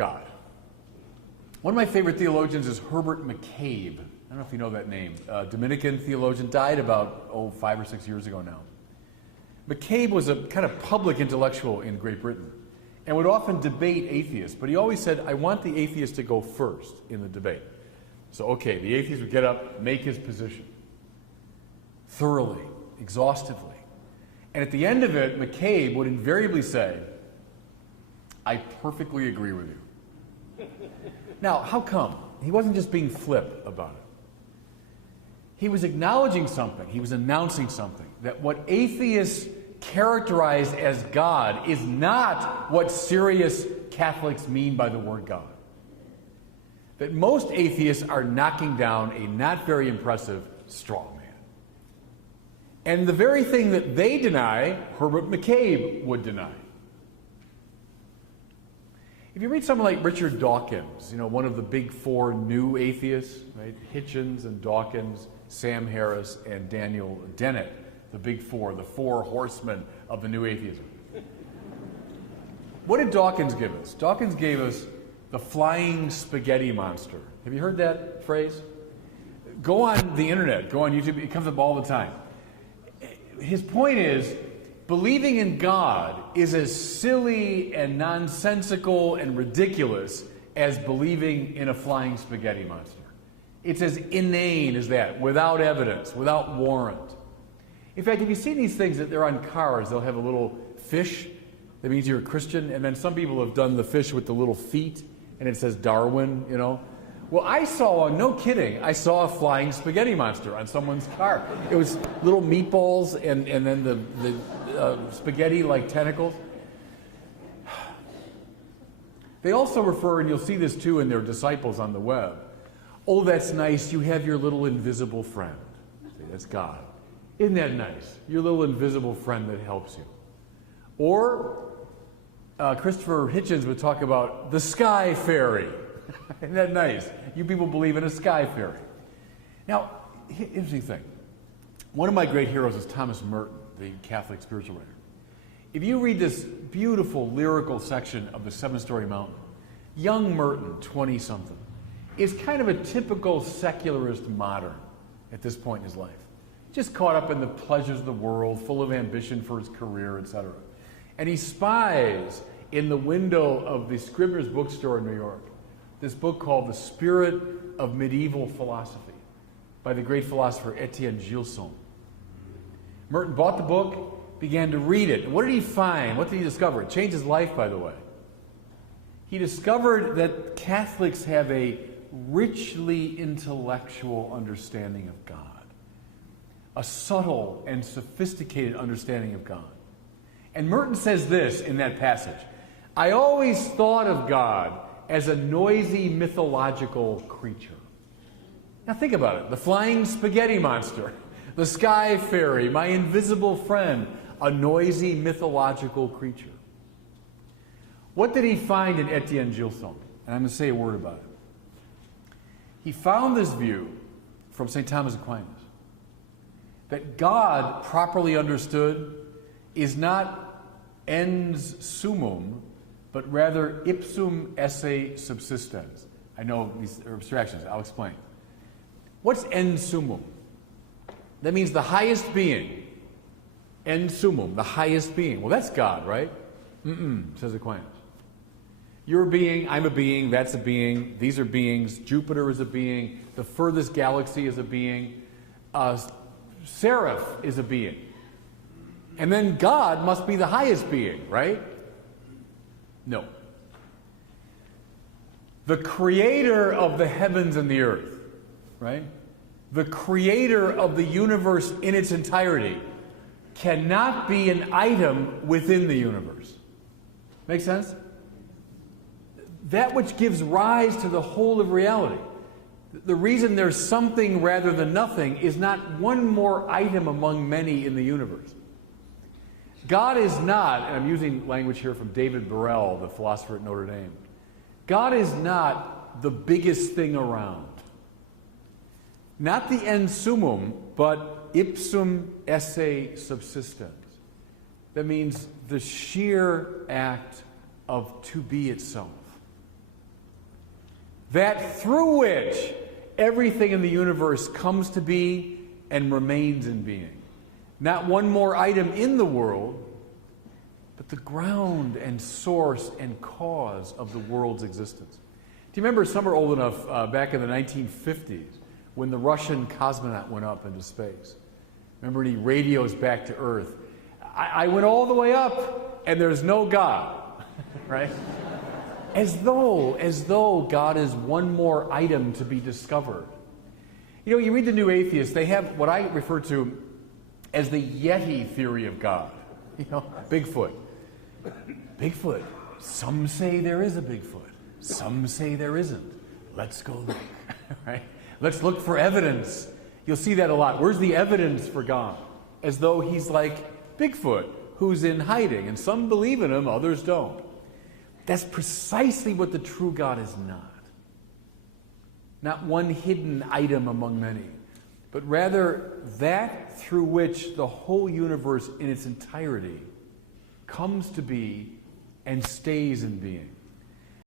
God. One of my favorite theologians is Herbert McCabe. I don't know if you know that name. Dominican theologian, died about 5 or 6 years ago now. McCabe was a kind of public intellectual in Great Britain and would often debate atheists, but he always said, I want the atheist to go first in the debate. So, okay, the atheist would get up, make his position thoroughly, exhaustively. And at the end of it, McCabe would invariably say, I perfectly agree with you. Now, how come? He wasn't just being flip about it. He was acknowledging something. He was announcing something. That what atheists characterize as God is not what serious Catholics mean by the word God. That most atheists are knocking down a not very impressive straw man. And the very thing that they deny, Herbert McCabe would deny. If you read someone like Richard Dawkins, one of the big four new atheists, right? Hitchens and Dawkins, Sam Harris, and Daniel Dennett, the big four, the four horsemen of the new atheism. What did Dawkins give us? Dawkins gave us the flying spaghetti monster. Have you heard that phrase? Go on the internet, go on YouTube, it comes up all the time. His point is, believing in God is as silly and nonsensical and ridiculous as believing in a flying spaghetti monster. It's as inane as that, without evidence, without warrant. In fact, if you see these things that they're on cars, they'll have a little fish. That means you're a Christian. And then some people have done the fish with the little feet, and it says Darwin, Well, I saw, no kidding, I saw a flying spaghetti monster on someone's car. It was little meatballs and then the spaghetti like tentacles. They also refer, and you'll see this too in their disciples on the web, oh, that's nice, you have your little invisible friend. See, that's God. Isn't that nice? Your little invisible friend that helps you. Or Christopher Hitchens would talk about the sky fairy. Isn't that nice? You people believe in a sky fairy. Now, interesting thing. One of my great heroes is Thomas Merton, the Catholic spiritual writer. If you read this beautiful lyrical section of The Seven-Story Mountain, young Merton, 20-something, is kind of a typical secularist modern at this point in his life. Just caught up in the pleasures of the world, full of ambition for his career, etc. And he spies in the window of the Scribner's bookstore in New York this book called The Spirit of Medieval Philosophy by the great philosopher Etienne Gilson. Merton bought the book, began to read it. And what did he find? What did he discover? It changed his life, by the way. He discovered that Catholics have a richly intellectual understanding of God, a subtle and sophisticated understanding of God. And Merton says this in that passage, I always thought of God as a noisy mythological creature. Now think about it. The flying spaghetti monster, the sky fairy, my invisible friend, a noisy mythological creature. What did he find in Etienne Gilson? And I'm going to say a word about it. He found this view from St. Thomas Aquinas, that God, properly understood, is not ens summum, but rather ipsum esse subsistens. I know these are abstractions. I'll explain. What's ens summum? That means the highest being. Ens summum, the highest being. Well, that's God, right? Says Aquinas. You're a being, I'm a being, that's a being, these are beings, Jupiter is a being, the furthest galaxy is a being, Seraph is a being. And then God must be the highest being, right? No. The creator of the heavens and the earth, right? The creator of the universe in its entirety cannot be an item within the universe. Make sense? That which gives rise to the whole of reality. The reason there's something rather than nothing is not one more item among many in the universe. God is not, and I'm using language here from David Burrell, the philosopher at Notre Dame, God is not the biggest thing around. Not the ens summum, but ipsum esse subsistens. That means the sheer act of to be itself. that through which everything in the universe comes to be and remains in being. Not one more item in the world, but the ground and source and cause of the world's existence. Do you remember, some are old enough, back in the 1950s, when the Russian cosmonaut went up into space? Remember, he radios back to Earth. I went all the way up, and there's no God, right? As though God is one more item to be discovered. You know, you read the New Atheists, they have what I refer to as the Yeti theory of God. You know, Bigfoot. Bigfoot. Some say there is a Bigfoot. Some say there isn't. Let's go look, right? Let's look for evidence. You'll see that a lot. Where's the evidence for God? As though he's like Bigfoot, who's in hiding. And some believe in him, others don't. That's precisely what the true God is not. Not one hidden item among many, but rather that through which the whole universe in its entirety comes to be and stays in being.